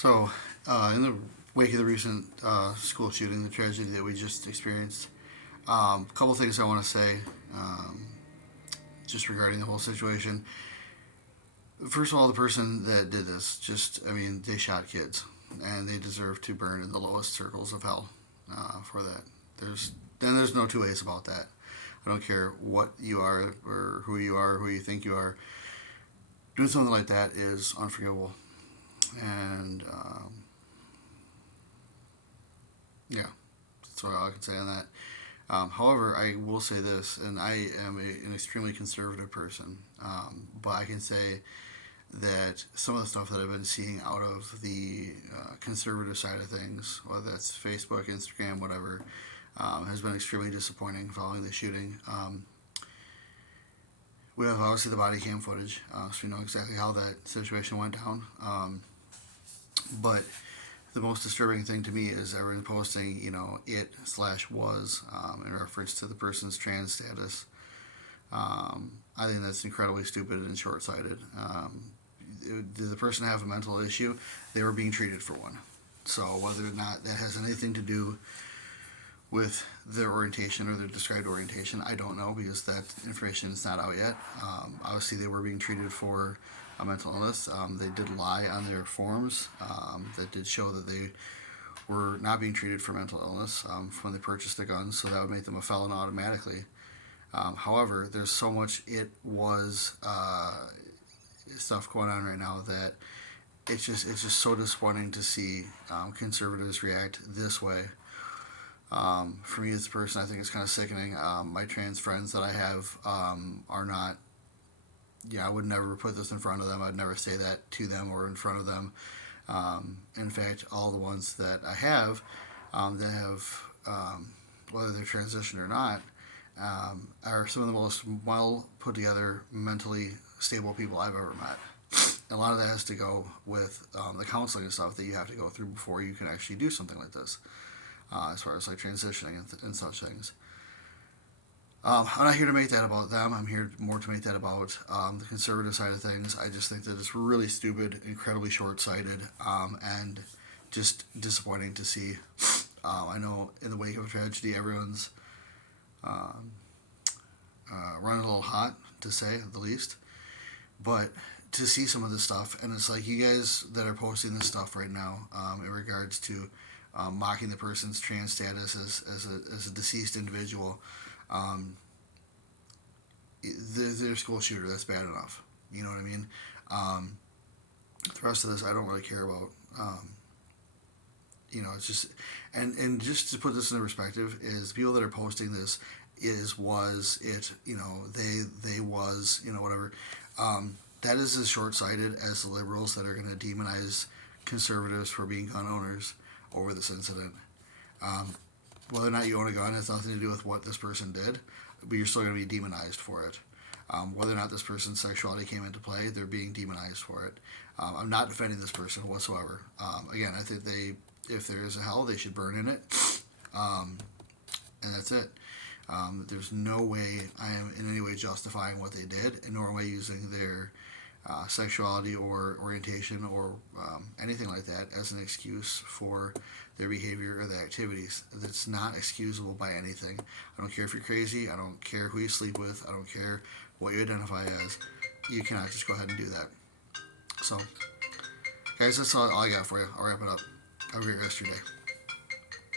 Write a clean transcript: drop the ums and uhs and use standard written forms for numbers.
So, in the wake of the recent school shooting, the tragedy that we just experienced, a couple things I want to say um, just regarding the whole situation. First of all, the person that did this, they shot kids, and they deserve to burn in the lowest circles of hell for that. There's no two ways about that. I don't care what you are or who you are, who you think you are. Doing something like that is unforgivable, and yeah, that's all I can say on that. However, I will say this, and I am an extremely conservative person, but I can say that some of the stuff that I've been seeing out of the conservative side of things, whether that's Facebook, Instagram, whatever, has been extremely disappointing following the shooting. We have obviously the body cam footage, so we know exactly how that situation went down. But the most disturbing thing to me is everyone posting, it/was in reference to the person's trans status. I think that's incredibly stupid and short sighted. Did the person have a mental issue? They were being treated for one. So whether or not that has anything to do with their orientation or their described orientation, I don't know because that information is not out yet. Obviously, they were being treated for a mental illness. They did lie on their forms that did show that they were not being treated for mental illness when they purchased the guns, so that would make them a felon automatically. However, there's so much it was stuff going on right now that it's just so disappointing to see conservatives react this way. For me as a person, I think it's kind of sickening. My trans friends that I have are not. Yeah, I would never put this in front of them. I'd never say that to them or in front of them. In fact, all the ones that I have that have, whether they're transitioned or not, are some of the most well put together, mentally stable people I've ever met. A lot of that has to go with the counseling and stuff that you have to go through before you can actually do something like this, as far as like transitioning and such things. I'm not here to make that about them. I'm here more to make that about the conservative side of things. I just think that it's really stupid, incredibly short-sighted, and just disappointing to see. I know in the wake of a tragedy, everyone's um, running a little hot, to say the least. But to see some of this stuff, and it's like you guys that are posting this stuff right now in regards to mocking the person's trans status as a deceased individual. Um, their school shooter, that's bad enough. You know what I mean? The rest of this, I don't really care about. It's just, and just to put this into perspective, is people that are posting this was it, they was, whatever. That is as short sighted as the liberals that are going to demonize conservatives for being gun owners over this incident. Um, Whether or not you own a gun has nothing to do with what this person did, but you're still going to be demonized for it. Whether or not this person's sexuality came into play, they're being demonized for it. I'm not defending this person whatsoever. Again, I think if there is a hell, they should burn in it, and that's it. There's no way I am in any way justifying what they did, and nor am I using their sexuality or orientation or anything like that as an excuse for their behavior or their activities. That's not excusable by anything. I don't care if you're crazy. I don't care who you sleep with. I don't care what you identify as. You cannot just go ahead and do that. So, guys, that's all I got for you. I'll wrap it up. Have a great rest of your day.